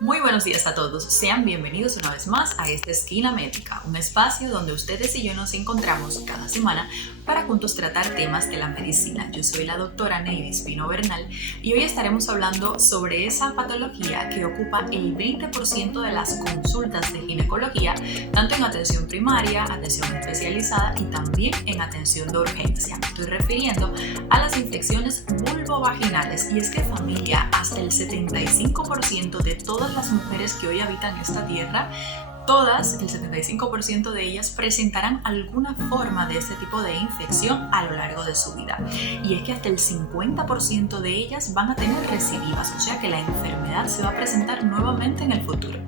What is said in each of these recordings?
Muy buenos días a todos, sean bienvenidos una vez más a esta Esquina Médica, un espacio donde ustedes y yo nos encontramos cada semana para juntos tratar temas de la medicina. Yo soy la doctora Neidis Pino Bernal y hoy estaremos hablando sobre esa patología que ocupa el 20% de las consultas de ginecología, tanto en atención primaria, atención especializada y también en atención de urgencia. Me estoy refiriendo a las infecciones vulvovaginales, y es que, familia, hasta el 75% de todas las mujeres que hoy habitan esta tierra, todas, el 75% de ellas presentarán alguna forma de este tipo de infección a lo largo de su vida. Y es que hasta el 50% de ellas van a tener recidivas, o sea que la enfermedad se va a presentar nuevamente en el futuro.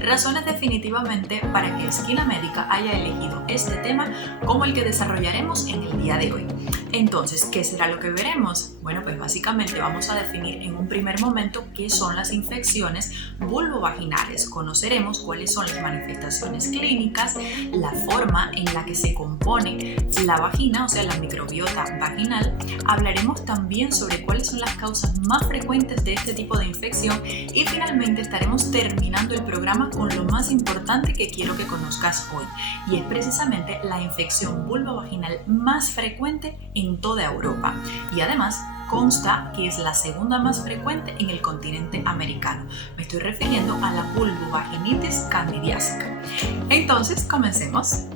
Razones definitivamente para que Esquina Médica haya elegido este tema como el que desarrollaremos en el día de hoy. Entonces, ¿qué será lo que veremos? Bueno, pues básicamente vamos a definir en un primer momento qué son las infecciones vulvovaginales. Conoceremos cuáles son las manifestaciones clínicas, la forma en la que se compone la vagina, o sea, la microbiota vaginal. Hablaremos también sobre cuáles son las causas más frecuentes de este tipo de infección y finalmente estaremos terminando el programa con lo más importante que quiero que conozcas hoy, y es precisamente la infección vulvovaginal más frecuente en toda Europa, y además consta que es la segunda más frecuente en el continente americano. Me estoy refiriendo a la vulvovaginitis candidiásica. Entonces, comencemos.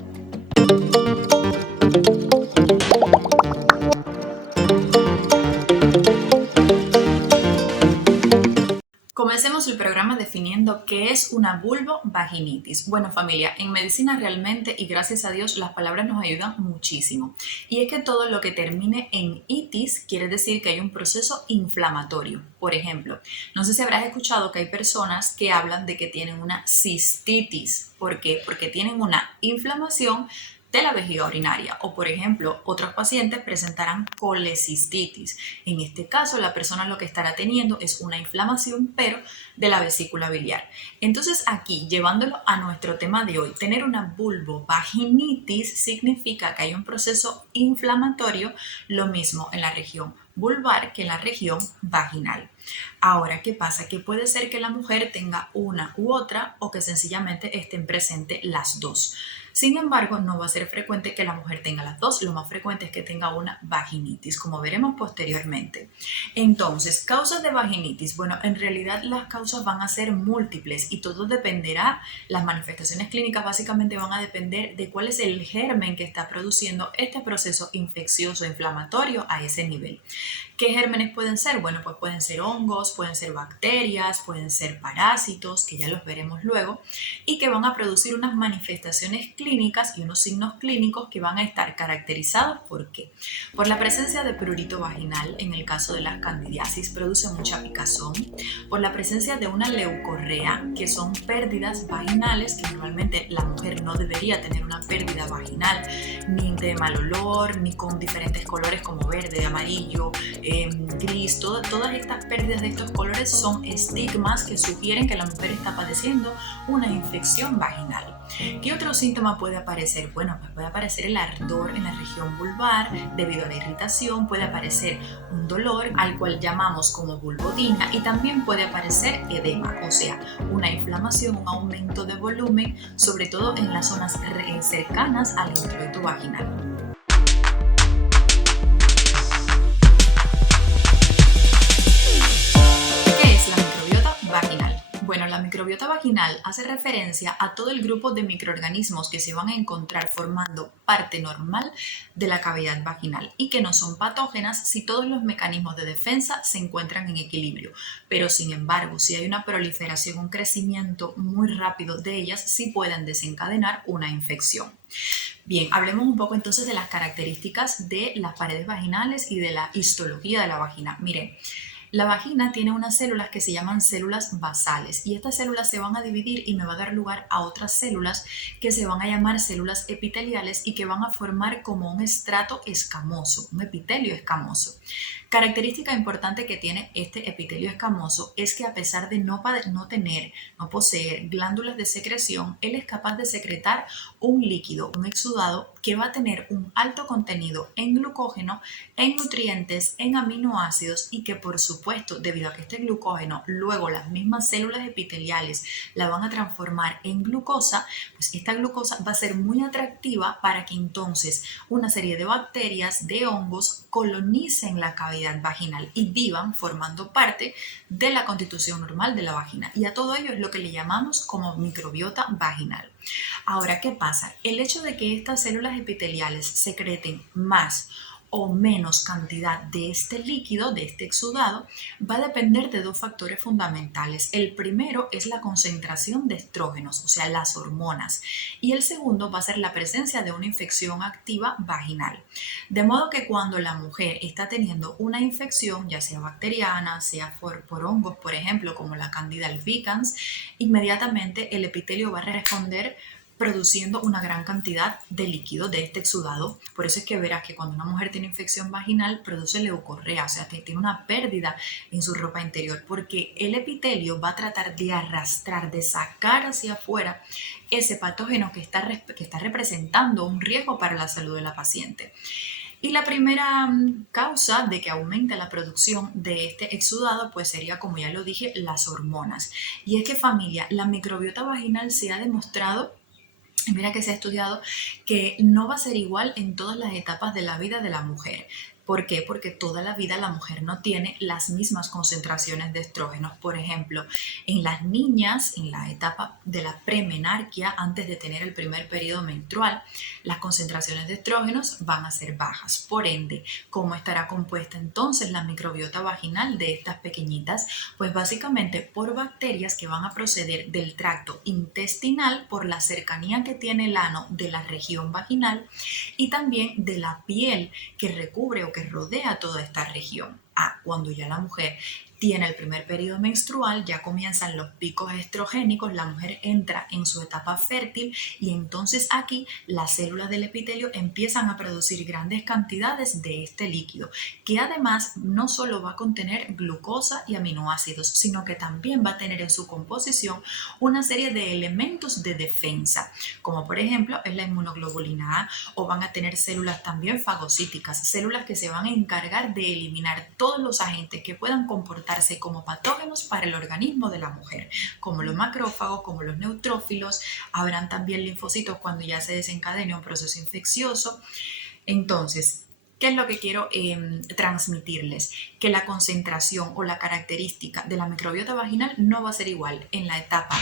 Comencemos el programa definiendo qué es una vulvovaginitis. Bueno, familia, en medicina realmente, y gracias a Dios, las palabras nos ayudan muchísimo. Y es que todo lo que termine en itis quiere decir que hay un proceso inflamatorio. Por ejemplo, no sé si habrás escuchado que hay personas que hablan de que tienen una cistitis. ¿Por qué? Porque tienen una inflamación de la vejiga urinaria, o por ejemplo, otros pacientes presentarán colecistitis. En este caso, la persona lo que estará teniendo es una inflamación, pero de la vesícula biliar. Entonces, aquí, llevándolo a nuestro tema de hoy, tener una vulvovaginitis significa que hay un proceso inflamatorio, lo mismo en la región vulvar que en la región vaginal. Ahora, ¿qué pasa? Que puede ser que la mujer tenga una u otra o que sencillamente estén presentes las dos. Sin embargo, no va a ser frecuente que la mujer tenga las dos, lo más frecuente es que tenga una vaginitis, como veremos posteriormente. Entonces, causas de vaginitis. Bueno, en realidad las causas van a ser múltiples y todo dependerá, las manifestaciones clínicas básicamente van a depender de cuál es el germen que está produciendo este proceso infeccioso inflamatorio a ese nivel. ¿Qué gérmenes pueden ser? Bueno, pues pueden ser hongos, pueden ser bacterias, pueden ser parásitos, que ya los veremos luego, y que van a producir unas manifestaciones clínicas y unos signos clínicos que van a estar caracterizados ¿por qué? Por la presencia de prurito vaginal, en el caso de las candidiasis, produce mucha picazón, por la presencia de una leucorrea, que son pérdidas vaginales, que normalmente la mujer no debería tener una pérdida vaginal, ni de mal olor, ni con diferentes colores como verde, amarillo, gris. Todas estas pérdidas de estos colores son estigmas que sugieren que la mujer está padeciendo una infección vaginal. ¿Qué otro síntoma puede aparecer? Bueno, pues puede aparecer el ardor en la región vulvar debido a la irritación, puede aparecer un dolor al cual llamamos como vulvodynia y también puede aparecer edema, o sea, una inflamación, un aumento de volumen, sobre todo en las zonas cercanas al introito vaginal. Bueno, la microbiota vaginal hace referencia a todo el grupo de microorganismos que se van a encontrar formando parte normal de la cavidad vaginal y que no son patógenas si todos los mecanismos de defensa se encuentran en equilibrio. Pero sin embargo, si hay una proliferación, un crecimiento muy rápido de ellas, sí pueden desencadenar una infección. Bien, hablemos un poco entonces de las características de las paredes vaginales y de la histología de la vagina. Miren, la vagina tiene unas células que se llaman células basales y estas células se van a dividir y me va a dar lugar a otras células que se van a llamar células epiteliales y que van a formar como un estrato escamoso, un epitelio escamoso. Característica importante que tiene este epitelio escamoso es que a pesar de no poseer glándulas de secreción, él es capaz de secretar un líquido, un exudado, que va a tener un alto contenido en glucógeno, en nutrientes, en aminoácidos y que por supuesto, debido a que este glucógeno luego las mismas células epiteliales la van a transformar en glucosa, pues esta glucosa va a ser muy atractiva para que entonces una serie de bacterias, de hongos, colonicen la cavidad vaginal y vivan formando parte de la constitución normal de la vagina. Y a todo ello es lo que le llamamos como microbiota vaginal. Ahora, ¿qué pasa? El hecho de que estas células epiteliales secreten más o menos cantidad de este líquido, de este exudado, va a depender de dos factores fundamentales. El primero es la concentración de estrógenos, o sea, las hormonas, y el segundo va a ser la presencia de una infección activa vaginal. De modo que cuando la mujer está teniendo una infección, ya sea bacteriana, sea por hongos, por ejemplo, como la Candida albicans, inmediatamente el epitelio va a responder produciendo una gran cantidad de líquido de este exudado. Por eso es que verás que cuando una mujer tiene infección vaginal produce leucorrea, o sea, tiene una pérdida en su ropa interior, porque el epitelio va a tratar de arrastrar, de sacar hacia afuera ese patógeno que está representando un riesgo para la salud de la paciente. Y la primera causa de que aumente la producción de este exudado, pues sería, como ya lo dije, las hormonas. Y es que, familia, la microbiota vaginal se ha demostrado, mira que se ha estudiado, que no va a ser igual en todas las etapas de la vida de la mujer. ¿Por qué? Porque toda la vida la mujer no tiene las mismas concentraciones de estrógenos. Por ejemplo, en las niñas, en la etapa de la premenarquia, antes de tener el primer periodo menstrual, las concentraciones de estrógenos van a ser bajas. Por ende, ¿cómo estará compuesta entonces la microbiota vaginal de estas pequeñitas? Pues básicamente por bacterias que van a proceder del tracto intestinal por la cercanía que tiene el ano de la región vaginal y también de la piel que recubre o que rodea toda esta región. Cuando ya la mujer tiene el primer periodo menstrual, ya comienzan los picos estrogénicos, la mujer entra en su etapa fértil y entonces aquí las células del epitelio empiezan a producir grandes cantidades de este líquido, que además no solo va a contener glucosa y aminoácidos, sino que también va a tener en su composición una serie de elementos de defensa, como por ejemplo es la inmunoglobulina A, o van a tener células también fagocíticas, células que se van a encargar de eliminar todos los agentes que puedan comportarse como patógenos para el organismo de la mujer, como los macrófagos, como los neutrófilos. Habrán también linfocitos cuando ya se desencadene un proceso infeccioso. Entonces, ¿qué es lo que quiero transmitirles? Que la concentración o la característica de la microbiota vaginal no va a ser igual en la etapa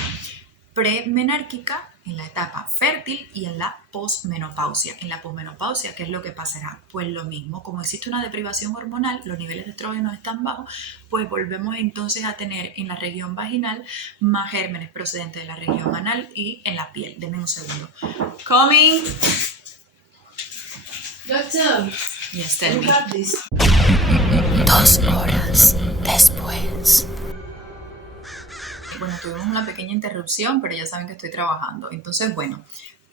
premenárquica, en la etapa fértil y en la posmenopausia. En la posmenopausia, ¿qué es lo que pasará? Pues lo mismo, como existe una deprivación hormonal, los niveles de estrógenos están bajos, pues volvemos entonces a tener en la región vaginal más gérmenes procedentes de la región anal y en la piel. Denme un segundo. Coming. Doctor, Yes, tell me. 2 horas después. Bueno, tuvimos una pequeña interrupción, pero ya saben que estoy trabajando. Entonces, bueno,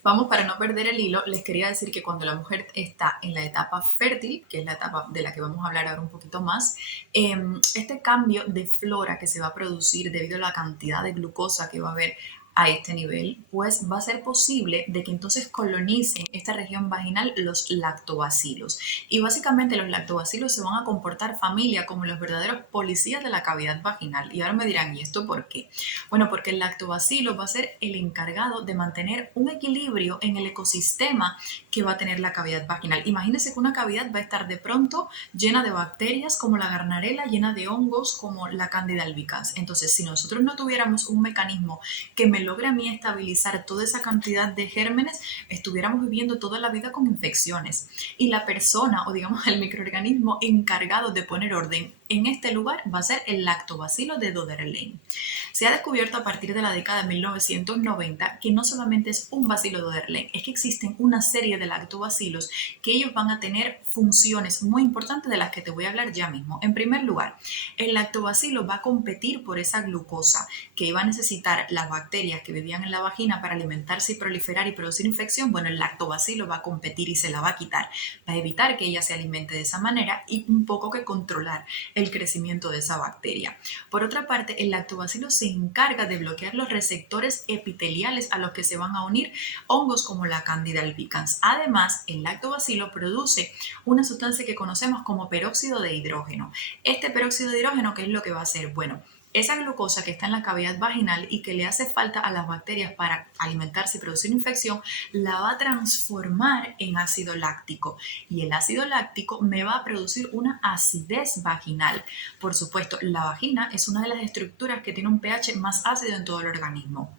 vamos, para no perder el hilo, les quería decir que cuando la mujer está en la etapa fértil, que es la etapa de la que vamos a hablar ahora un poquito más, este cambio de flora que se va a producir debido a la cantidad de glucosa que va a haber a este nivel, pues va a ser posible de que entonces colonicen esta región vaginal los lactobacilos. Y básicamente los lactobacilos se van a comportar, familia, como los verdaderos policías de la cavidad vaginal. Y ahora me dirán, ¿y esto por qué? Bueno, porque el lactobacilo va a ser el encargado de mantener un equilibrio en el ecosistema que va a tener la cavidad vaginal. Imagínense que una cavidad va a estar de pronto llena de bacterias como la Gardnerella, llena de hongos como la Candida albicans. Entonces, si nosotros no tuviéramos un mecanismo que me logre a mí estabilizar toda esa cantidad de gérmenes, estuviéramos viviendo toda la vida con infecciones. Y la persona, o digamos el microorganismo encargado de poner orden en este lugar va a ser el lactobacilo de Doderlein. Se ha descubierto a partir de la década de 1990 que no solamente es un bacilo de Doderlein, es que existen una serie de lactobacilos que ellos van a tener funciones muy importantes de las que te voy a hablar ya mismo. En primer lugar, el lactobacilo va a competir por esa glucosa que iba a necesitar las bacterias que vivían en la vagina para alimentarse y proliferar y producir infección. Bueno, el lactobacilo va a competir y se la va a quitar, va a evitar que ella se alimente de esa manera y un poco que controlar el crecimiento de esa bacteria. Por otra parte, el lactobacilo se encarga de bloquear los receptores epiteliales a los que se van a unir hongos como la Candida albicans. Además, el lactobacilo produce una sustancia que conocemos como peróxido de hidrógeno. Este peróxido de hidrógeno, ¿qué es lo que va a hacer? Bueno, esa glucosa que está en la cavidad vaginal y que le hace falta a las bacterias para alimentarse y producir infección, la va a transformar en ácido láctico. Y el ácido láctico me va a producir una acidez vaginal. Por supuesto, la vagina es una de las estructuras que tiene un pH más ácido en todo el organismo.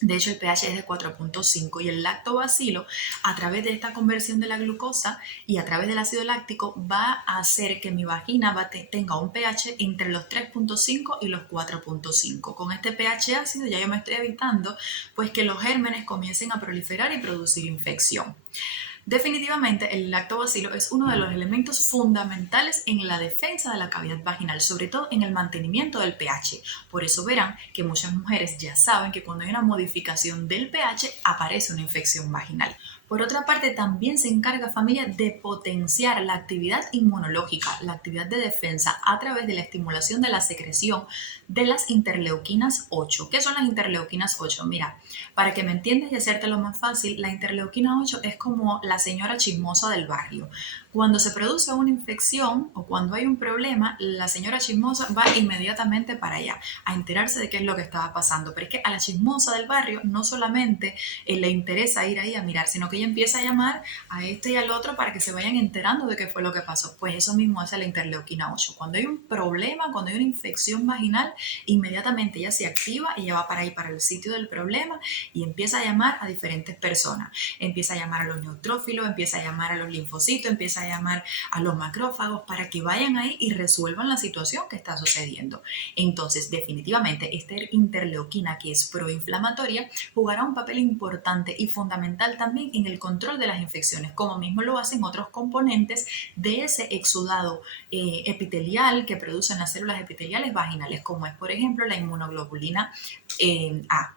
De hecho, el pH es de 4.5 y el lactobacilo, a través de esta conversión de la glucosa y a través del ácido láctico, va a hacer que mi vagina tenga un pH entre los 3.5 y los 4.5. Con este pH ácido ya yo me estoy evitando pues que los gérmenes comiencen a proliferar y producir infección. Definitivamente, el lactobacilo es uno de los elementos fundamentales en la defensa de la cavidad vaginal, sobre todo en el mantenimiento del pH. Por eso verán que muchas mujeres ya saben que cuando hay una modificación del pH aparece una infección vaginal. Por otra parte, también se encarga, familia, de potenciar la actividad inmunológica, la actividad de defensa a través de la estimulación de la secreción de las interleuquinas 8. ¿Qué son las interleuquinas 8? Mira, para que me entiendas y hacértelo más fácil, la interleuquina 8 es como la señora chismosa del barrio. Cuando se produce una infección o cuando hay un problema, la señora chismosa va inmediatamente para allá a enterarse de qué es lo que estaba pasando. Pero es que a la chismosa del barrio no solamente le interesa ir ahí a mirar, sino que ella empieza a llamar a este y al otro para que se vayan enterando de qué fue lo que pasó. Pues eso mismo hace la interleuquina 8. Cuando hay un problema, cuando hay una infección vaginal, inmediatamente ella se activa y ella va para ahí, para el sitio del problema y empieza a llamar a diferentes personas. Empieza a llamar a los neutrófilos, empieza a llamar a los linfocitos, empieza a llamar a los macrófagos para que vayan ahí y resuelvan la situación que está sucediendo. Entonces, definitivamente, esta interleuquina que es proinflamatoria jugará un papel importante y fundamental también en el control de las infecciones, como mismo lo hacen otros componentes de ese exudado epitelial que producen las células epiteliales vaginales, como es, por ejemplo, la inmunoglobulina A.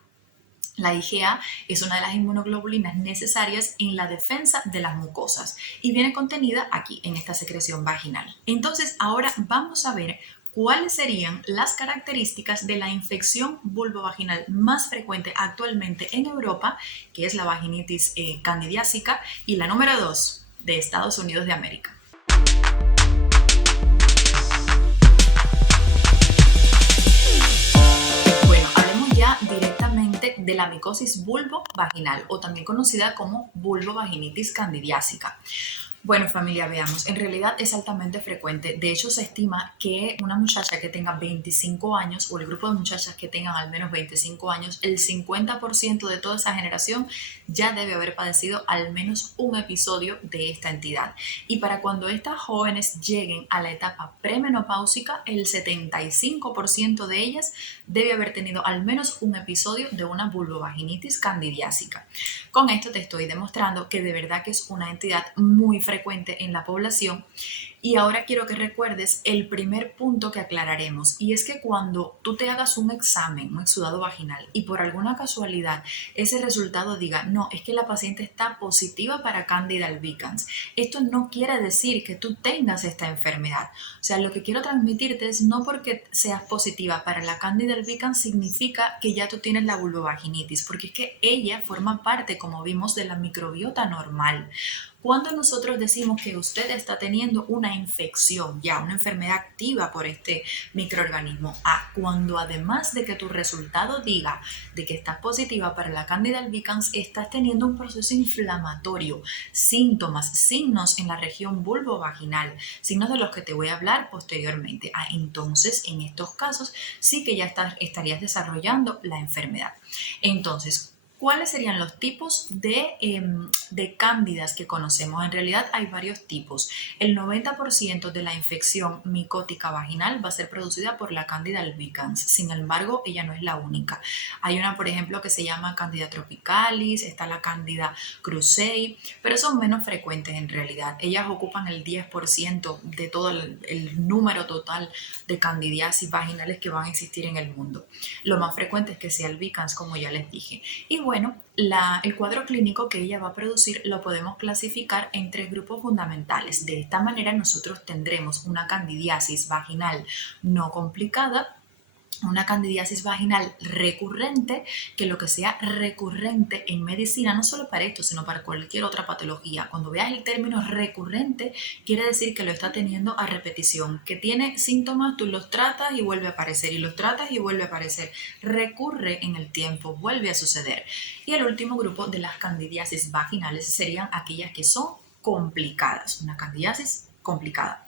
La IgA es una de las inmunoglobulinas necesarias en la defensa de las mucosas y viene contenida aquí en esta secreción vaginal. Entonces, ahora vamos a ver cuáles serían las características de la infección vulvovaginal más frecuente actualmente en Europa, que es la vaginitis candidiásica, y la número 2 de Estados Unidos de América. Bueno, hablemos ya directamente de la micosis vulvovaginal o también conocida como vulvovaginitis candidiásica. Bueno, familia, veamos. En realidad es altamente frecuente. De hecho, se estima que una muchacha que tenga 25 años o el grupo de muchachas que tengan al menos 25 años, el 50% de toda esa generación ya debe haber padecido al menos un episodio de esta entidad. Y para cuando estas jóvenes lleguen a la etapa premenopáusica, el 75% de ellas debe haber tenido al menos un episodio de una vulvovaginitis candidiásica. Con esto te estoy demostrando que de verdad que es una entidad muy frecuente en la población. Y ahora quiero que recuerdes el primer punto que aclararemos, y es que cuando tú te hagas un examen, un exudado vaginal, y por alguna casualidad ese resultado diga, no, es que la paciente está positiva para Candida albicans, esto no quiere decir que tú tengas esta enfermedad. O sea, lo que quiero transmitirte es no porque seas positiva para la Candida albicans significa que ya tú tienes la vulvovaginitis, porque es que ella forma parte, como vimos, de la microbiota normal. Cuando nosotros decimos que usted está teniendo una infección, ya una enfermedad activa por este microorganismo, cuando además de que tu resultado diga de que estás positiva para la Candida albicans, estás teniendo un proceso inflamatorio, síntomas, signos en la región vulvovaginal, signos de los que te voy a hablar posteriormente. Entonces, en estos casos sí que ya estarías desarrollando la enfermedad. Entonces, ¿Cuáles serían los tipos de cándidas que conocemos? En realidad hay varios tipos. El 90% de la infección micótica vaginal va a ser producida por la Candida albicans. Sin embargo, ella no es la única. Hay una, por ejemplo, que se llama Candida tropicalis, está la Candida krusei, pero son menos frecuentes en realidad. Ellas ocupan el 10% de todo el número total de candidiasis vaginales que van a existir en el mundo. Lo más frecuente es que sea albicans, como ya les dije. Y bueno, el cuadro clínico que ella va a producir lo podemos clasificar en 3 grupos fundamentales. De esta manera nosotros tendremos una candidiasis vaginal no complicada, una candidiasis vaginal recurrente, que lo que sea recurrente en medicina, no solo para esto, sino para cualquier otra patología. Cuando veas el término recurrente, quiere decir que lo está teniendo a repetición, que tiene síntomas, tú los tratas y vuelve a aparecer, y los tratas y vuelve a aparecer. Recurre en el tiempo, vuelve a suceder. Y el último grupo de las candidiasis vaginales serían aquellas que son complicadas. Una candidiasis complicada.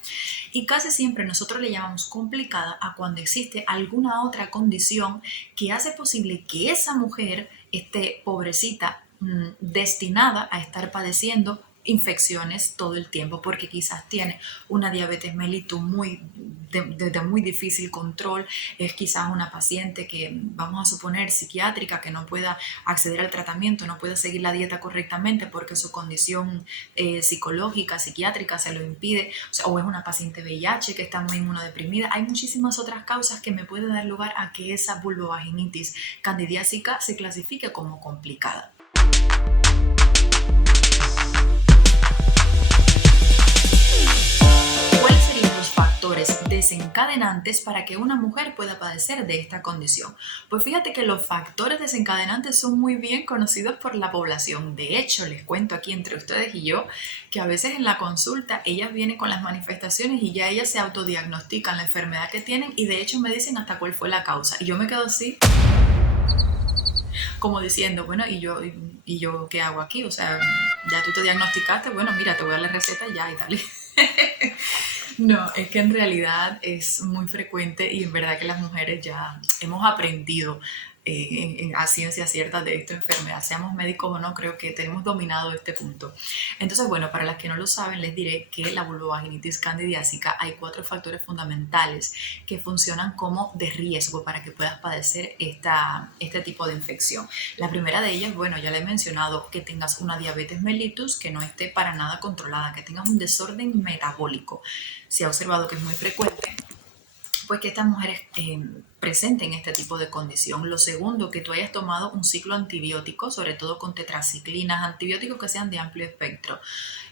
Y casi siempre nosotros le llamamos complicada a cuando existe alguna otra condición que hace posible que esa mujer esté pobrecita, destinada a estar padeciendo infecciones todo el tiempo, porque quizás tiene una diabetes mellitus de muy difícil control, es quizás una paciente que, vamos a suponer, psiquiátrica, que no pueda acceder al tratamiento, no pueda seguir la dieta correctamente porque su condición psicológica, psiquiátrica se lo impide, o es una paciente VIH que está muy inmunodeprimida. Hay muchísimas otras causas que me pueden dar lugar a que esa vulvovaginitis candidiásica se clasifique como complicada. Desencadenantes para que una mujer pueda padecer de esta condición. Pues fíjate que los factores desencadenantes son muy bien conocidos por la población. De hecho, les cuento aquí entre ustedes y yo que a veces en la consulta ellas vienen con las manifestaciones y ya ellas se autodiagnostican la enfermedad que tienen y de hecho me dicen hasta cuál fue la causa. Y yo me quedo así, como diciendo, bueno, ¿y yo qué hago aquí? O sea, ya tú te diagnosticaste, bueno, mira, te voy a dar la receta ya y tal. No, es que en realidad es muy frecuente y en verdad que las mujeres ya hemos aprendido a ciencia cierta de esta enfermedad. Seamos médicos o no, creo que tenemos dominado este punto. Entonces, bueno, para las que no lo saben, les diré que la vulvovaginitis candidiásica hay 4 factores fundamentales que funcionan como de riesgo para que puedas padecer este tipo de infección. La primera de ellas, bueno, ya le he mencionado, que tengas una diabetes mellitus que no esté para nada controlada, que tengas un desorden metabólico. Se ha observado que es muy frecuente pues que estas mujeres presenten este tipo de condición. Lo segundo, que tú hayas tomado un ciclo antibiótico, sobre todo con tetraciclinas, antibióticos que sean de amplio espectro,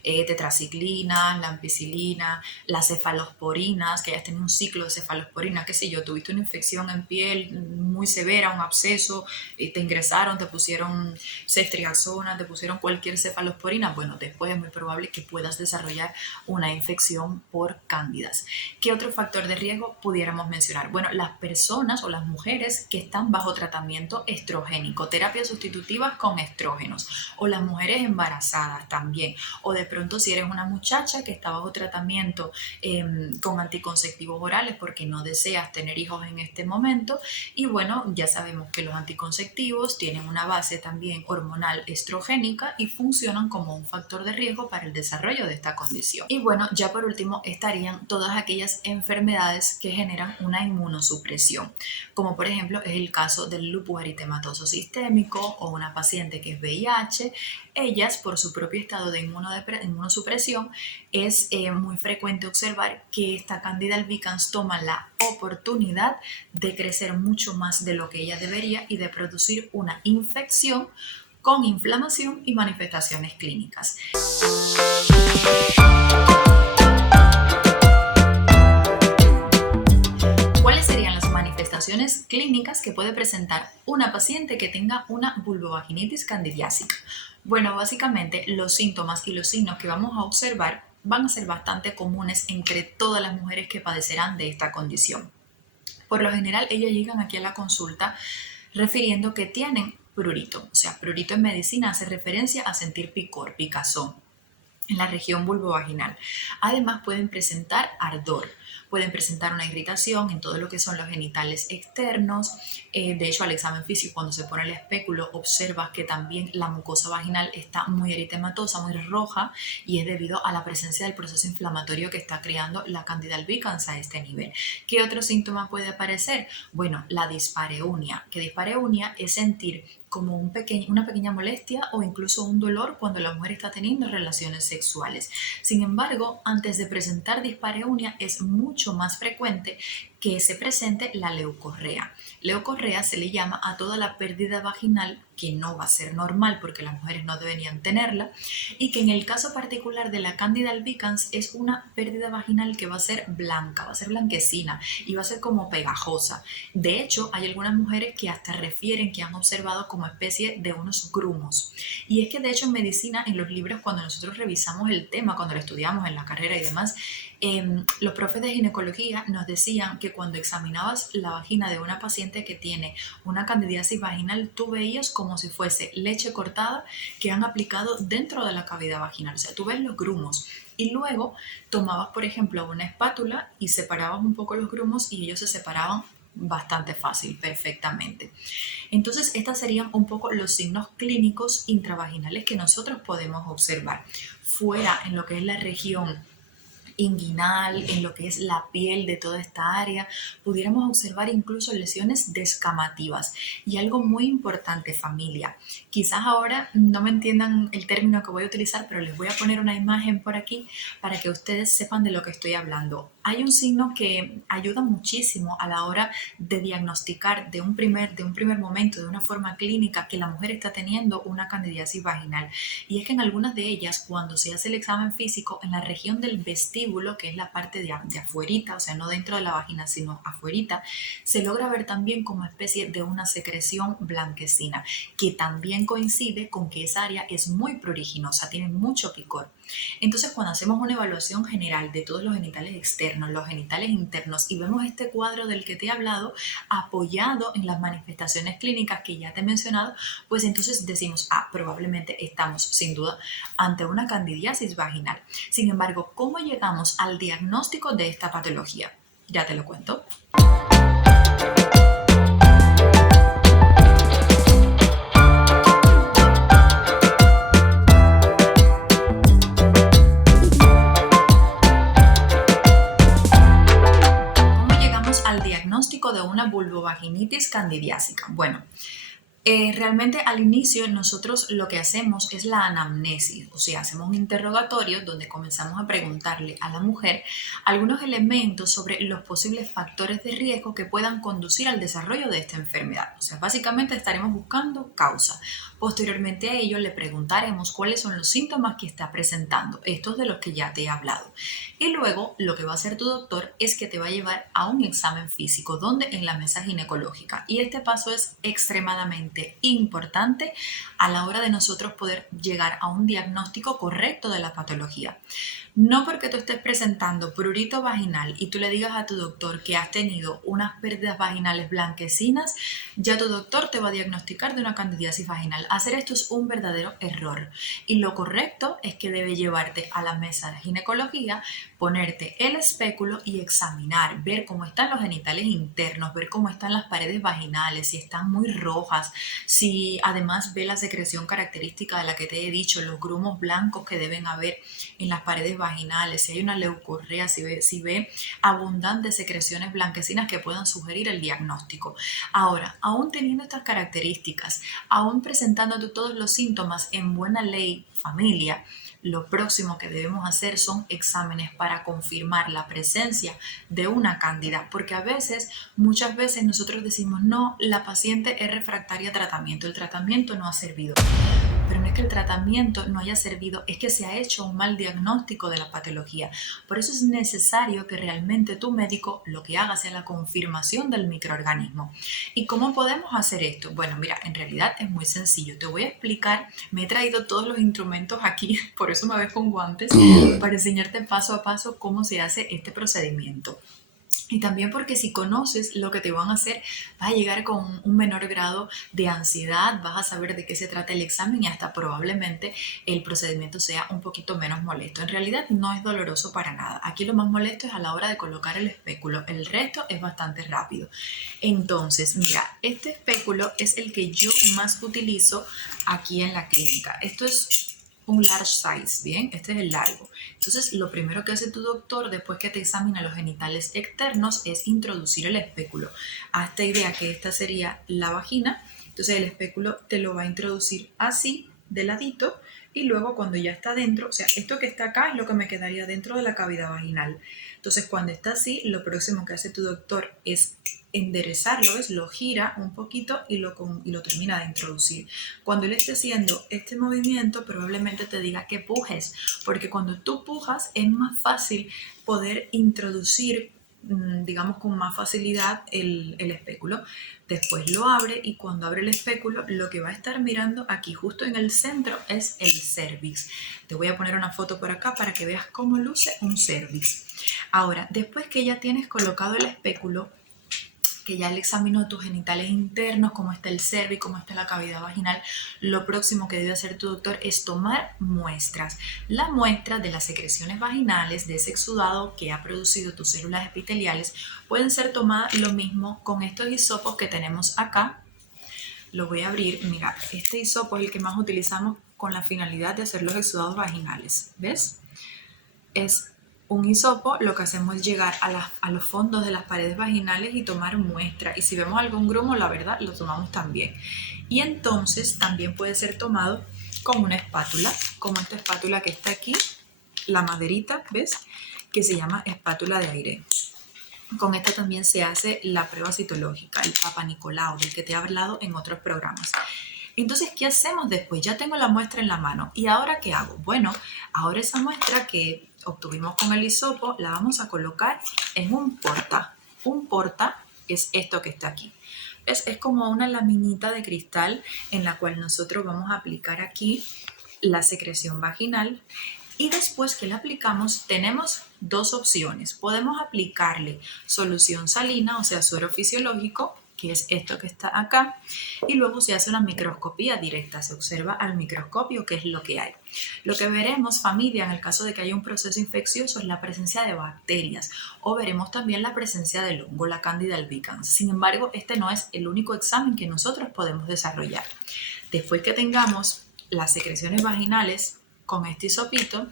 tetraciclinas, la ampicilina, las cefalosporinas, que hayas tenido un ciclo de cefalosporinas, qué sé yo, tuviste una infección en piel muy severa, un absceso, te ingresaron, te pusieron ceftriaxona, te pusieron cualquier cefalosporina, bueno, después es muy probable que puedas desarrollar una infección por cándidas. ¿Qué otro factor de riesgo pudiéramos mencionar? Bueno, las personas o las mujeres que están bajo tratamiento estrogénico, terapias sustitutivas con estrógenos, o las mujeres embarazadas también, o de pronto si eres una muchacha que está bajo tratamiento con anticonceptivos orales porque no deseas tener hijos en este momento, y bueno, ya sabemos que los anticonceptivos tienen una base también hormonal estrogénica y funcionan como un factor de riesgo para el desarrollo de esta condición. Y bueno, ya por último estarían todas aquellas enfermedades que generan una inmunosupresión, como por ejemplo es el caso del lupus eritematoso sistémico o una paciente que es VIH. Ellas, por su propio estado de inmunosupresión, es muy frecuente observar que esta Candida albicans toma la oportunidad de crecer mucho más de lo que ella debería y de producir una infección con inflamación y manifestaciones clínicas. Clínicas que puede presentar una paciente que tenga una vulvovaginitis candidiásica? Bueno, básicamente los síntomas y los signos que vamos a observar van a ser bastante comunes entre todas las mujeres que padecerán de esta condición. Por lo general, ellas llegan aquí a la consulta refiriendo que tienen prurito. O sea, prurito en medicina hace referencia a sentir picor, picazón en la región vulvovaginal. Además, pueden presentar ardor. pueden presentar una irritación en todo lo que son los genitales externos. De hecho, al examen físico, cuando se pone el espéculo, observas que también la mucosa vaginal está muy eritematosa, muy roja, y es debido a la presencia del proceso inflamatorio que está creando la Candida albicans a este nivel. ¿Qué otro síntoma puede aparecer? Bueno, la dispareunia, que dispareunia es sentir como una pequeña molestia o incluso un dolor cuando la mujer está teniendo relaciones sexuales. Sin embargo, antes de presentar dispareunia es mucho más frecuente que se presente la leucorrea. Leucorrea se le llama a toda la pérdida vaginal que no va a ser normal porque las mujeres no deberían tenerla, y que en el caso particular de la Candida albicans es una pérdida vaginal que va a ser blanca, va a ser blanquecina y va a ser como pegajosa. De hecho, hay algunas mujeres que hasta refieren que han observado como especie de unos grumos. Y es que de hecho en medicina, en los libros, cuando nosotros revisamos el tema, cuando lo estudiamos en la carrera y demás, los profes de ginecología nos decían que cuando examinabas la vagina de una paciente que tiene una candidiasis vaginal, tú veías como si fuese leche cortada que han aplicado dentro de la cavidad vaginal. O sea, tú ves los grumos. Y luego tomabas, por ejemplo, una espátula y separabas un poco los grumos y ellos se separaban bastante fácil, perfectamente. Entonces, estos serían un poco los signos clínicos intravaginales que nosotros podemos observar. Fuera, en lo que es la región inguinal, en lo que es la piel de toda esta área, pudiéramos observar incluso lesiones descamativas. Y algo muy importante, familia, quizás ahora no me entiendan el término que voy a utilizar, pero les voy a poner una imagen por aquí para que ustedes sepan de lo que estoy hablando. Hay un signo que ayuda muchísimo a la hora de diagnosticar de un primer momento, de una forma clínica, que la mujer está teniendo una candidiasis vaginal. Y es que en algunas de ellas, cuando se hace el examen físico, en la región del vestíbulo, que es la parte de afuerita, o sea, no dentro de la vagina, sino afuerita, se logra ver también como especie de una secreción blanquecina, que también coincide con que esa área es muy pruriginosa, tiene mucho picor. Entonces, cuando hacemos una evaluación general de todos los genitales externos, los genitales internos, y vemos este cuadro del que te he hablado, apoyado en las manifestaciones clínicas que ya te he mencionado, pues entonces decimos, probablemente estamos sin duda ante una candidiasis vaginal. Sin embargo, ¿cómo llegamos al diagnóstico de esta patología? Ya te lo cuento. Diagnóstico de una vulvovaginitis candidiásica. Bueno, realmente al inicio nosotros lo que hacemos es la anamnesis, o sea, hacemos un interrogatorio donde comenzamos a preguntarle a la mujer algunos elementos sobre los posibles factores de riesgo que puedan conducir al desarrollo de esta enfermedad. O sea, básicamente estaremos buscando causa. Posteriormente a ello le preguntaremos cuáles son los síntomas que está presentando, estos de los que ya te he hablado. Y luego lo que va a hacer tu doctor es que te va a llevar a un examen físico, donde en la mesa ginecológica. Y este paso es extremadamente importante a la hora de nosotros poder llegar a un diagnóstico correcto de la patología. No porque tú estés presentando prurito vaginal y tú le digas a tu doctor que has tenido unas pérdidas vaginales blanquecinas, ya tu doctor te va a diagnosticar de una candidiasis vaginal. Hacer esto es un verdadero error. Y lo correcto es que debe llevarte a la mesa de ginecología, ponerte el espéculo y examinar, ver cómo están los genitales internos, ver cómo están las paredes vaginales, si están muy rojas, si además ve la secreción característica de la que te he dicho, los grumos blancos que deben haber en las paredes vaginales, si hay una leucorrea, si ve abundantes secreciones blanquecinas que puedan sugerir el diagnóstico. Ahora, aún teniendo estas características, aún presentando todos los síntomas en buena ley, familia, lo próximo que debemos hacer son exámenes para confirmar la presencia de una cándida, porque muchas veces nosotros decimos, no, la paciente es refractaria a tratamiento, el tratamiento no ha servido. Pero no es que el tratamiento no haya servido, es que se ha hecho un mal diagnóstico de la patología. Por eso es necesario que realmente tu médico lo que haga sea la confirmación del microorganismo. ¿Y cómo podemos hacer esto? Bueno, mira, en realidad es muy sencillo. Te voy a explicar, me he traído todos los instrumentos aquí, por eso me ves con guantes, para enseñarte paso a paso cómo se hace este procedimiento. Y también porque si conoces lo que te van a hacer, vas a llegar con un menor grado de ansiedad, vas a saber de qué se trata el examen y hasta probablemente el procedimiento sea un poquito menos molesto. En realidad no es doloroso para nada. Aquí lo más molesto es a la hora de colocar el espéculo. El resto es bastante rápido. Entonces, mira, este espéculo es el que yo más utilizo aquí en la clínica. Esto es un large size, ¿bien? Este es el largo. Entonces, lo primero que hace tu doctor después que te examina los genitales externos es introducir el espéculo. Hazte idea que esta sería la vagina, entonces el espéculo te lo va a introducir así, de ladito, y luego cuando ya está dentro, o sea, esto que está acá es lo que me quedaría dentro de la cavidad vaginal. Entonces, cuando está así, lo próximo que hace tu doctor es enderezarlo, ¿ves? Lo gira un poquito y lo termina de introducir. Cuando él esté haciendo este movimiento, probablemente te diga que pujes, porque cuando tú pujas es más fácil poder introducir, digamos, con más facilidad el espéculo. Después lo abre y cuando abre el espéculo, lo que va a estar mirando aquí justo en el centro es el cervix. Te voy a poner una foto por acá para que veas cómo luce un cervix. Ahora, después que ya tienes colocado el espéculo, que ya le examinó tus genitales internos, cómo está el cervix, cómo está la cavidad vaginal, lo próximo que debe hacer tu doctor es tomar muestras. La muestra de las secreciones vaginales, de ese exudado que ha producido tus células epiteliales, pueden ser tomadas lo mismo con estos hisopos que tenemos acá. Lo voy a abrir. Mira, este hisopo es el que más utilizamos con la finalidad de hacer los exudados vaginales. ¿Ves? Es un hisopo, lo que hacemos es llegar a los fondos de las paredes vaginales y tomar muestra. Y si vemos algún grumo, la verdad, lo tomamos también. Y entonces también puede ser tomado con una espátula, como esta espátula que está aquí, la maderita, ¿ves? Que se llama espátula de aire. Con esta también se hace la prueba citológica, el Papa Nicolau, del que te he hablado en otros programas. Entonces, ¿qué hacemos después? Ya tengo la muestra en la mano. ¿Y ahora qué hago? Bueno, ahora esa muestra que obtuvimos con el hisopo la vamos a colocar en un porta. Un porta es esto que está aquí. Es como una laminita de cristal en la cual nosotros vamos a aplicar aquí la secreción vaginal. Y después que la aplicamos, tenemos dos opciones. Podemos aplicarle solución salina, o sea, suero fisiológico, que es esto que está acá, y luego se hace una microscopía directa, se observa al microscopio qué es lo que hay. Lo que veremos, familia, en el caso de que haya un proceso infeccioso, es la presencia de bacterias, o veremos también la presencia del hongo, la Candida albicans. Sin embargo, este no es el único examen que nosotros podemos desarrollar. Después que tengamos las secreciones vaginales con este hisopito,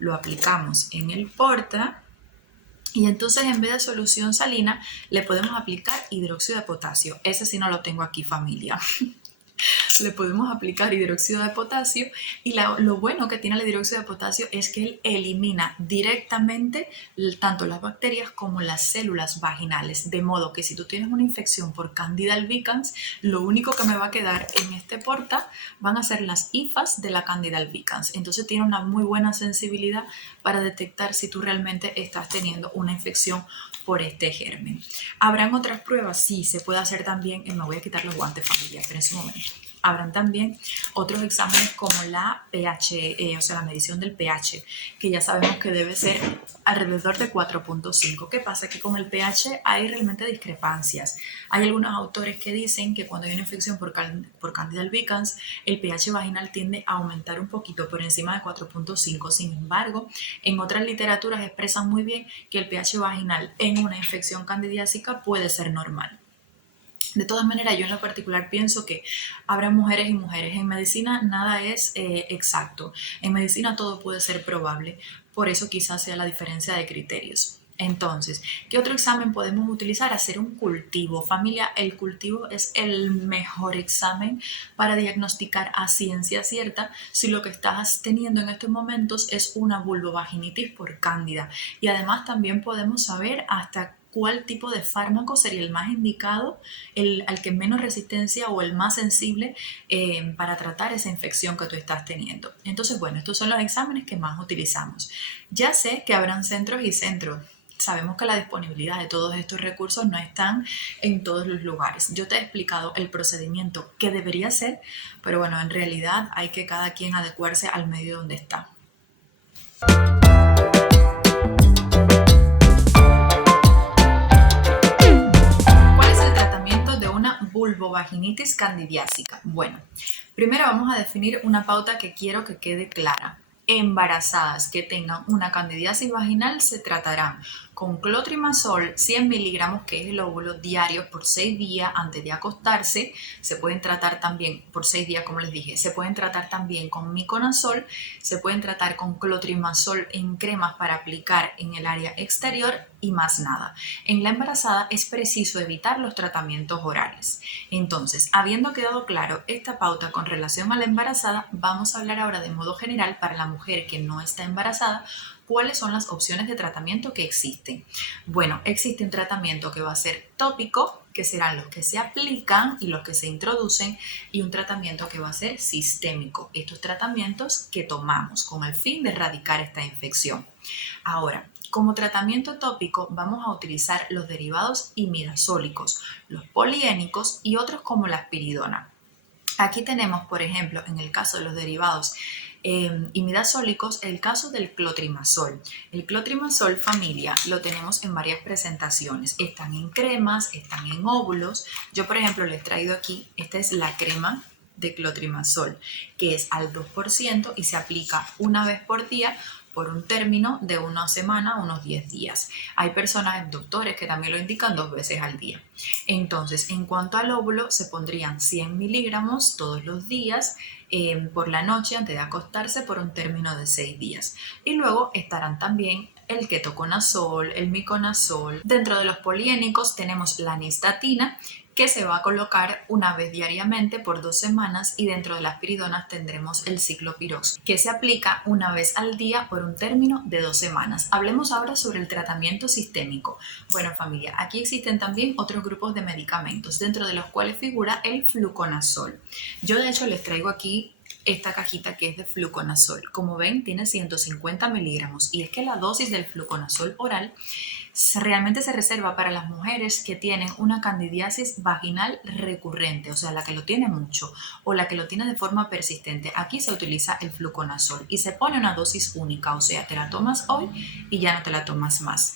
lo aplicamos en el porta. Y entonces en vez de solución salina le podemos aplicar hidróxido de potasio. Ese sí no lo tengo aquí, familia. Le podemos aplicar hidróxido de potasio y lo bueno que tiene el hidróxido de potasio es que él elimina directamente tanto las bacterias como las células vaginales, de modo que si tú tienes una infección por Candida albicans, lo único que me va a quedar en este porta van a ser las hifas de la Candida albicans. Entonces tiene una muy buena sensibilidad para detectar si tú realmente estás teniendo una infección por este germen. ¿Habrán otras pruebas? Sí, se puede hacer también. Me voy a quitar los guantes, familia, pero en ese momento. Habrán también otros exámenes como la pH, o sea, la medición del pH, que ya sabemos que debe ser alrededor de 4.5. ¿Qué pasa? Que con el pH hay realmente discrepancias. Hay algunos autores que dicen que cuando hay una infección por Candida albicans, el pH vaginal tiende a aumentar un poquito por encima de 4.5. Sin embargo, en otras literaturas expresan muy bien que el pH vaginal en una infección candidiásica puede ser normal. De todas maneras, yo en lo particular pienso que habrá mujeres y mujeres. En medicina nada es exacto. En medicina todo puede ser probable. Por eso quizás sea la diferencia de criterios. Entonces, ¿qué otro examen podemos utilizar? Hacer un cultivo. Familia, el cultivo es el mejor examen para diagnosticar a ciencia cierta si lo que estás teniendo en estos momentos es una vulvovaginitis por cándida. Y además también podemos saber hasta cuál tipo de fármaco sería el más indicado, al que menos resistencia o el más sensible para tratar esa infección que tú estás teniendo. Entonces, bueno, estos son los exámenes que más utilizamos. Ya sé que habrán centros y centros. Sabemos que la disponibilidad de todos estos recursos no están en todos los lugares. Yo te he explicado el procedimiento que debería ser, pero bueno, en realidad hay que cada quien adecuarse al medio donde está. vulvovaginitis candidiásica. Bueno, primero vamos a definir una pauta que quiero que quede clara. Embarazadas que tengan una candidiasis vaginal se tratarán con clotrimazol 100 miligramos, que es el óvulo, diario por 6 días antes de acostarse. Se pueden tratar también por 6 días, como les dije. Se pueden tratar también con miconazol, se pueden tratar con clotrimazol en cremas para aplicar en el área exterior y más nada. En la embarazada es preciso evitar los tratamientos orales. Entonces, habiendo quedado claro esta pauta con relación a la embarazada, vamos a hablar ahora de modo general para la mujer que no está embarazada. ¿Cuáles son las opciones de tratamiento que existen? Bueno, existe un tratamiento que va a ser tópico, que serán los que se aplican y los que se introducen, y un tratamiento que va a ser sistémico, estos tratamientos que tomamos con el fin de erradicar esta infección. Ahora, como tratamiento tópico vamos a utilizar los derivados imidazólicos, los poliénicos y otros como la aspiridona. Aquí tenemos, por ejemplo, en el caso de los derivados imidazólicos, el caso del clotrimazol. El clotrimazol, familia, lo tenemos en varias presentaciones. Están en cremas, están en óvulos. Yo, por ejemplo, les he traído aquí, esta es la crema de clotrimazol, que es al 2% y se aplica una vez por día por un término de una semana a unos 10 días. Hay personas, doctores, que también lo indican 2 veces al día. Entonces, en cuanto al óvulo, se pondrían 100 miligramos todos los días por la noche antes de acostarse por un término de 6 días. Y luego estarán también el ketoconazol, el miconazol. Dentro de los poliénicos tenemos la nistatina, que se va a colocar una vez diariamente por 2 semanas, y dentro de las piridonas tendremos el ciclopirox, que se aplica una vez al día por un término de 2 semanas. Hablemos ahora sobre el tratamiento sistémico. Bueno, familia, aquí existen también otros grupos de medicamentos, dentro de los cuales figura el fluconazol. Yo de hecho les traigo aquí esta cajita que es de fluconazol. Como ven, tiene 150 miligramos, y es que la dosis del fluconazol oral realmente se reserva para las mujeres que tienen una candidiasis vaginal recurrente, o sea, la que lo tiene mucho o la que lo tiene de forma persistente. Aquí se utiliza el fluconazol y se pone una dosis única, o sea, te la tomas hoy y ya no te la tomas más.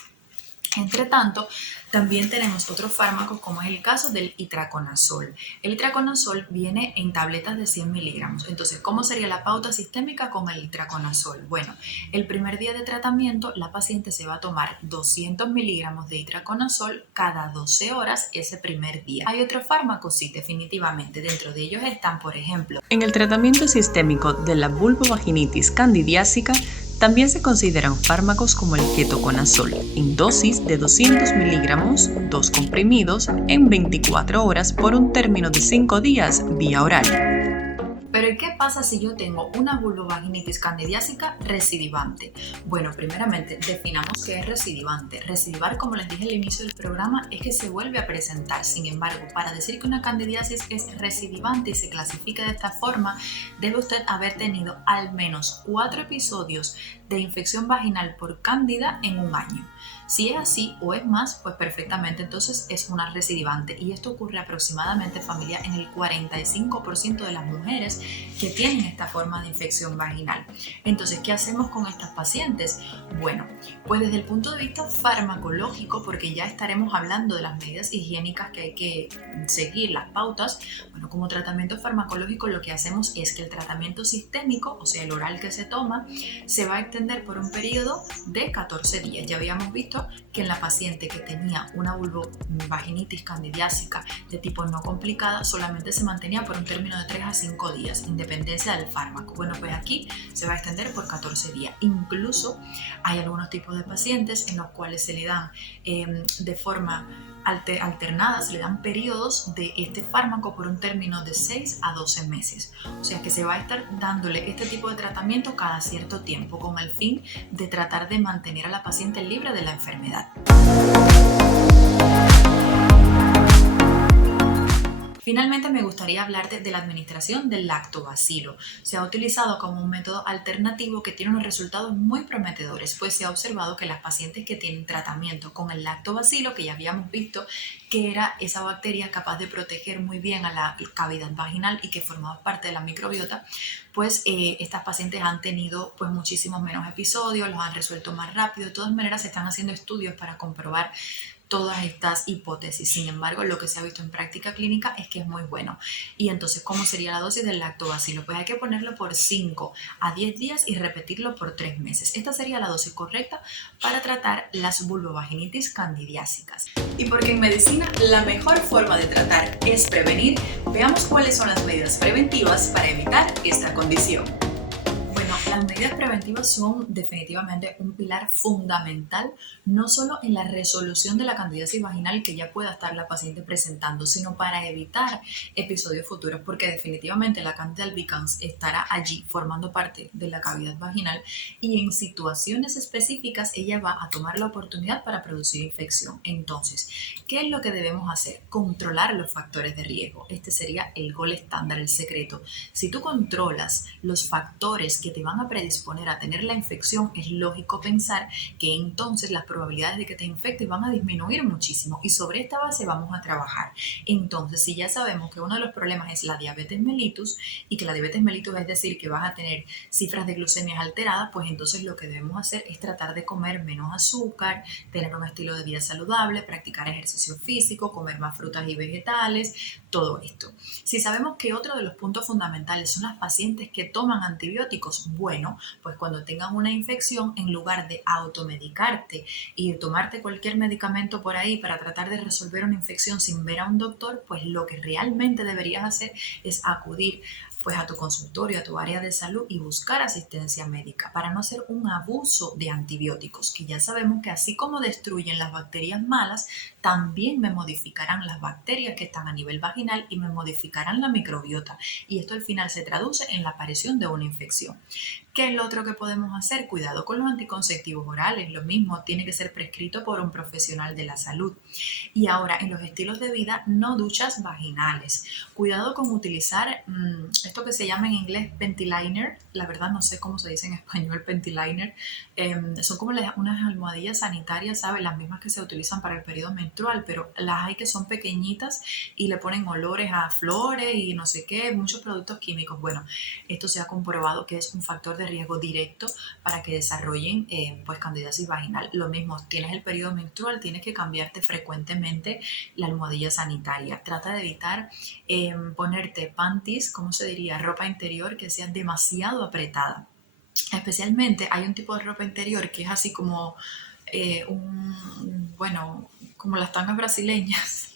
Entre tanto, también tenemos otros fármacos, como es el caso del itraconazol. El itraconazol viene en tabletas de 100 miligramos. Entonces, ¿cómo sería la pauta sistémica con el itraconazol? Bueno, el primer día de tratamiento, la paciente se va a tomar 200 miligramos de itraconazol cada 12 horas ese primer día. ¿Hay otros fármacos? Sí, definitivamente. Dentro de ellos están, por ejemplo, en el tratamiento sistémico de la vulvovaginitis candidiásica, también se consideran fármacos como el ketoconazol en dosis de 200 miligramos, 2 comprimidos en 24 horas por un término de 5 días vía oral. Pero ¿y qué pasa si yo tengo una vulvovaginitis candidiásica recidivante? Bueno, primeramente definamos qué es recidivante. Recidivar, como les dije al inicio del programa, es que se vuelve a presentar. Sin embargo, para decir que una candidiasis es recidivante y se clasifica de esta forma, debe usted haber tenido al menos 4 episodios de infección vaginal por cándida en un año. Si es así o es más, pues perfectamente, entonces es una recidivante, y esto ocurre aproximadamente, familia, en el 45% de las mujeres que tienen esta forma de infección vaginal. Entonces, ¿qué hacemos con estas pacientes? Bueno, pues desde el punto de vista farmacológico, porque ya estaremos hablando de las medidas higiénicas que hay que seguir, las pautas, bueno, como tratamiento farmacológico lo que hacemos es que el tratamiento sistémico, o sea, el oral que se toma, se va a extender por un periodo de 14 días. Ya habíamos visto que en la paciente que tenía una vulvovaginitis candidiásica de tipo no complicada solamente se mantenía por un término de 3 a 5 días, independencia del fármaco. Bueno, pues aquí se va a extender por 14 días. Incluso hay algunos tipos de pacientes en los cuales se le dan de forma alternada, se le dan periodos de este fármaco por un término de 6 a 12 meses. O sea que se va a estar dándole este tipo de tratamiento cada cierto tiempo con el fin de tratar de mantener a la paciente libre de la enfermedad. Finalmente, me gustaría hablarte de la administración del lactobacilo. Se ha utilizado como un método alternativo que tiene unos resultados muy prometedores, pues se ha observado que las pacientes que tienen tratamiento con el lactobacilo, que ya habíamos visto que era esa bacteria capaz de proteger muy bien a la cavidad vaginal y que formaba parte de la microbiota, pues estas pacientes han tenido pues muchísimos menos episodios, los han resuelto más rápido. De todas maneras, se están haciendo estudios para comprobar todas estas hipótesis. Sin embargo, lo que se ha visto en práctica clínica es que es muy bueno. Y entonces, ¿cómo sería la dosis del lactobacilo? Pues hay que ponerlo por 5 a 10 días y repetirlo por 3 meses. Esta sería la dosis correcta para tratar las vulvovaginitis candidiásicas. Y porque en medicina la mejor forma de tratar es prevenir, veamos cuáles son las medidas preventivas para evitar esta condición. Las medidas preventivas son definitivamente un pilar fundamental, no solo en la resolución de la candidiasis vaginal que ya pueda estar la paciente presentando, sino para evitar episodios futuros, porque definitivamente la Candida albicans estará allí formando parte de la cavidad vaginal y en situaciones específicas ella va a tomar la oportunidad para producir infección. Entonces, ¿qué es lo que debemos hacer? Controlar los factores de riesgo. Este sería el gol estándar, el secreto. Si tú controlas los factores que te van a predisponer a tener la infección, es lógico pensar que entonces las probabilidades de que te infectes van a disminuir muchísimo y sobre esta base vamos a trabajar. Entonces, si ya sabemos que uno de los problemas es la diabetes mellitus y que la diabetes mellitus es decir que vas a tener cifras de glucemias alteradas, pues entonces lo que debemos hacer es tratar de comer menos azúcar, tener un estilo de vida saludable, practicar ejercicio físico, comer más frutas y vegetales, todo esto. Si sabemos que otro de los puntos fundamentales son las pacientes que toman antibióticos, bueno, pues cuando tengas una infección, en lugar de automedicarte y de tomarte cualquier medicamento por ahí para tratar de resolver una infección sin ver a un doctor, pues lo que realmente deberías hacer es acudir pues a tu consultorio, a tu área de salud y buscar asistencia médica para no hacer un abuso de antibióticos, que ya sabemos que así como destruyen las bacterias malas, también me modificarán las bacterias que están a nivel vaginal y me modificarán la microbiota. Y esto al final se traduce en la aparición de una infección. ¿Qué es lo otro que podemos hacer? Cuidado con los anticonceptivos orales, lo mismo, tiene que ser prescrito por un profesional de la salud. Y ahora, en los estilos de vida, no duchas vaginales. Cuidado con utilizar esto que se llama en inglés pentiliner, la verdad no sé cómo se dice en español pentiliner, son como unas almohadillas sanitarias, ¿sabes? Las mismas que se utilizan para el periodo menstrual, pero las hay que son pequeñitas y le ponen olores a flores y no sé qué, muchos productos químicos. Bueno, esto se ha comprobado que es un factor de riesgo directo para que desarrollen pues candidiasis vaginal. Lo mismo, tienes el periodo menstrual, tienes que cambiarte frecuentemente la almohadilla sanitaria. Trata de evitar ponerte panties, ¿cómo se diría? Ropa interior que sea demasiado apretada. Especialmente hay un tipo de ropa interior que es así como como las tangas brasileñas.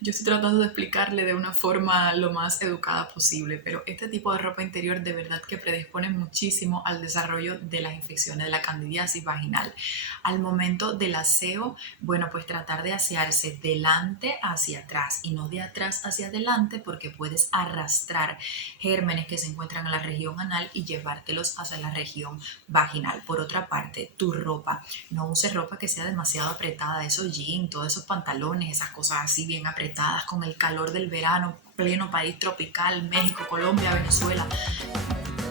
Yo estoy tratando de explicarle de una forma lo más educada posible, pero este tipo de ropa interior de verdad que predispone muchísimo al desarrollo de las infecciones de la candidiasis vaginal. Al momento del aseo, bueno, pues tratar de asearse delante hacia atrás y no de atrás hacia adelante, porque puedes arrastrar gérmenes que se encuentran en la región anal y llevártelos hacia la región vaginal. Por otra parte, tu ropa, no uses ropa que sea demasiado apretada, esos jeans, todos esos pantalones, esas cosas así bien apretadas con el calor del verano, pleno país tropical, México, Colombia, Venezuela.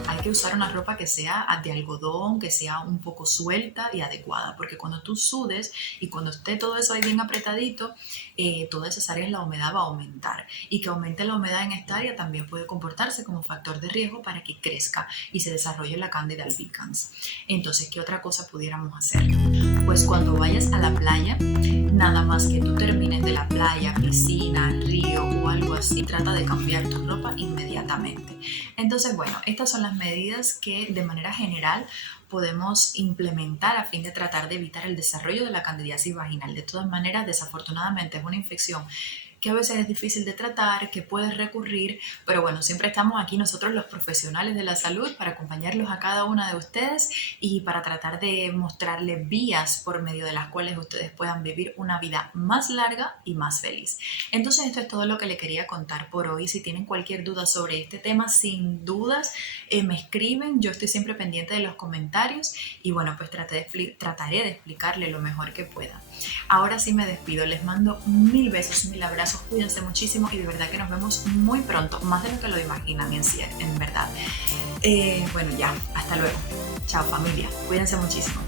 Hay que usar una ropa que sea de algodón, que sea un poco suelta y adecuada, porque cuando tú sudes y cuando esté todo eso ahí bien apretadito, todas esas áreas la humedad va a aumentar, y que aumente la humedad en esta área también puede comportarse como factor de riesgo para que crezca y se desarrolle la Candida albicans. Entonces, ¿qué otra cosa pudiéramos hacer? Pues cuando vayas a la playa, nada más que tú termines de la playa, piscina, río o algo así, trata de cambiar tu ropa inmediatamente. Entonces, bueno, estas son las medidas que de manera general podemos implementar a fin de tratar de evitar el desarrollo de la candidiasis vaginal. De todas maneras, desafortunadamente es una infección que a veces es difícil de tratar, que puedes recurrir, pero bueno, siempre estamos aquí nosotros los profesionales de la salud para acompañarlos a cada una de ustedes y para tratar de mostrarles vías por medio de las cuales ustedes puedan vivir una vida más larga y más feliz. Entonces, esto es todo lo que le quería contar por hoy. Si tienen cualquier duda sobre este tema, sin dudas me escriben. Yo estoy siempre pendiente de los comentarios y bueno, pues trataré de explicarle lo mejor que pueda. Ahora sí me despido, les mando mil besos, mil abrazos, cuídense muchísimo y de verdad que nos vemos muy pronto, más de lo que lo imaginan en verdad. Bueno, ya, hasta luego. Chao familia, cuídense muchísimo.